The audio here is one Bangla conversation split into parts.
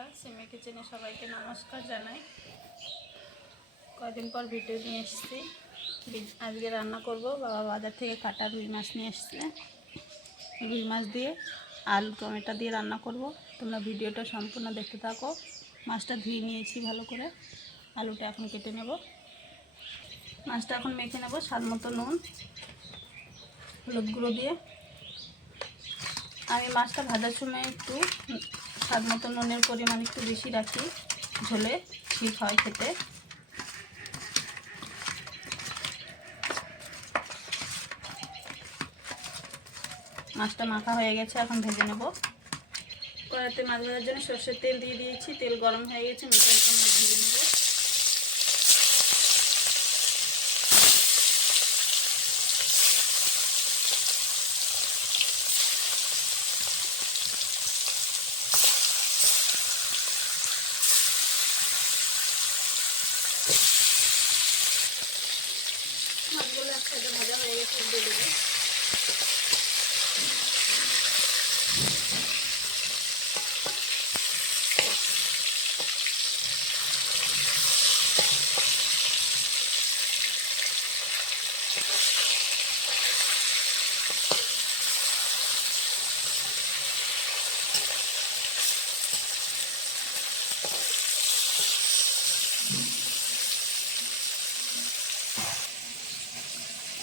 বন্ধুরা সিমে কিচেনে সবাইকে নমস্কার জানাই। কয়দিন পর ভিডিও নিয়ে এসেছি। আজকে রান্না করব, বাবা বাজার থেকে কাটা রুই মাছ নিয়ে এসছে। রুই মাছ দিয়ে আলু, টমেটো দিয়ে রান্না করব। তোমরা ভিডিওটা সম্পূর্ণ দেখতে থাকো। মাছটা ধুয়ে নিয়েছি ভালো করে। আলুটা এখন কেটে নেব। মাছটা এখন মেখে নেব স্বাদ মতো নুন, হলুদ গুঁড়ো দিয়ে। আমি মাছটা ভাজার সময় একটু স্বাদ মতো নুনের পরিমাণ একটু বেশি রাখি। ঝোলে ঠিক হয় খেতে। মাছটা মাখা হয়ে গেছে, এখন ভেজে নেব। কড়াতে মাছ ভাজার জন্য সর্ষের তেল দিয়ে দিয়েছি। তেল গরম হয়ে গেছে মাছ ভেজে নেব মাছগুলো একসাথে ভাজা হয়ে গেছে দিয়ে দেবো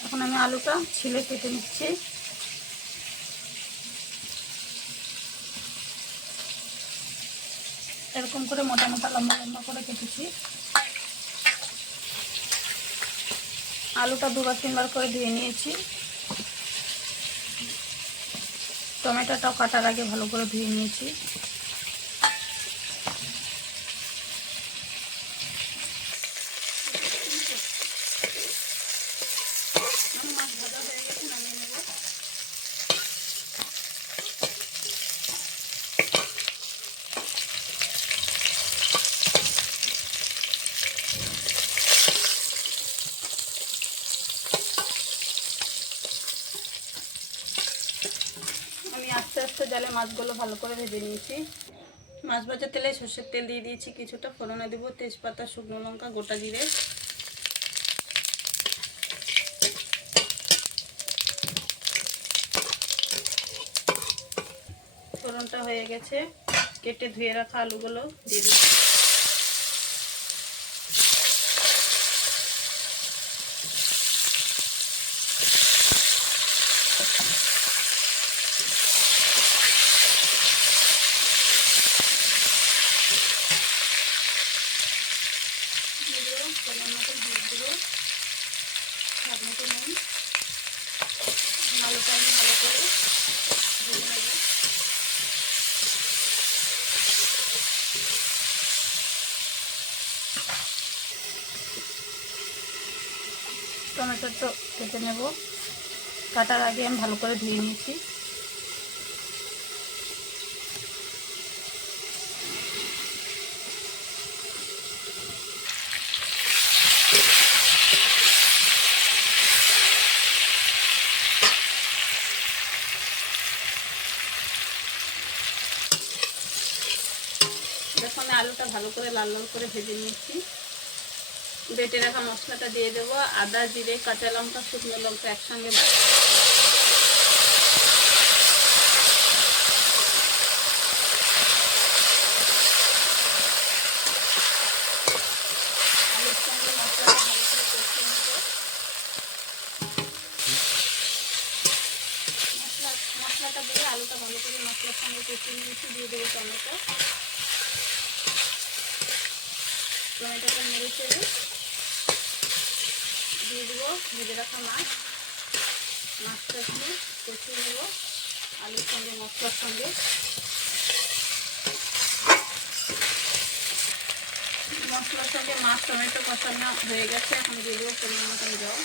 এখন আমি আলুটা ছিলে কেটে নিচ্ছি। এরকম করে মোটা মোটা, লম্বা লম্বা করে কেটেছি। আলুটা দুবার, তিনবার করে ধুয়ে নিয়েছি। টমেটোটাও কাটার আগে ভালো করে ধুয়ে নিয়েছি। আমি আস্তে আস্তে জালে মাছগুলো ভালো করে ভেজে নিয়েছি। মাছ ভাজার তেলে সর্ষের তেল দিয়ে দিয়েছি কিছুটা, ফোড়নে দেবো তেজপাতা, শুকনো লঙ্কা, গোটা জিরে। ফোড়নটা হয়ে গেছে, কেটে ধুয়ে রাখা আলুগুলো দিয়ে দিই দিয়ে দেবো পরিমাণ মতো হলুদ দেবো স্বাদ মতো নুন আলুটা আমি ভালো করে ভেজে নেব টমেটো তো কেটে নেব। কাটার আগে আমি ভালো করে ধুয়ে নিয়েছি। দেখো আমি আলুটা ভালো করে লাল লাল করে ভেজে নিয়েছি। বেটে রাখা মশলাটা দিয়ে দেবো। আদা, জিরে, কাঁচা লঙ্কা, শুকনো লঙ্কা একসঙ্গে মশলাটা দিয়ে আলুটা ভালো করে সঙ্গে দিয়ে দেবো টমেটো। টমেটোটা নেড়ে চেড়ে। দিয়ে দেবো, ভেজে রাখা মাছ। মাছটা দিয়ে কষিয়ে নেব আলুর সঙ্গে, মশলার সঙ্গে। মশলার সঙ্গে মাছ টমেটো কষানো হয়ে গেছে, এখন দিয়ে দেবো পরিমাণ মতন জল।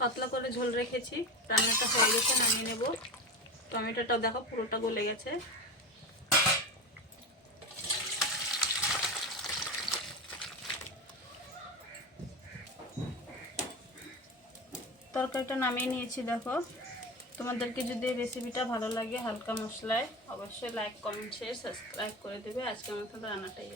পাতলা করে ঝোল রেখেছি। রান্নাটা হয়ে গেছে, নামিয়ে নেব। টমেটোটাও দেখো, পুরোটা গলে গেছে। তরকারিটা নামিয়ে নিয়েছি, দেখো। তোমাদেরকে যদি রেসিপিটা ভালো লাগে, হালকা মশলায়, অবশ্যই লাইক কমেন্ট শেয়ার সাবস্ক্রাইব করে দেবে। আজকের মতো রান্নাটাই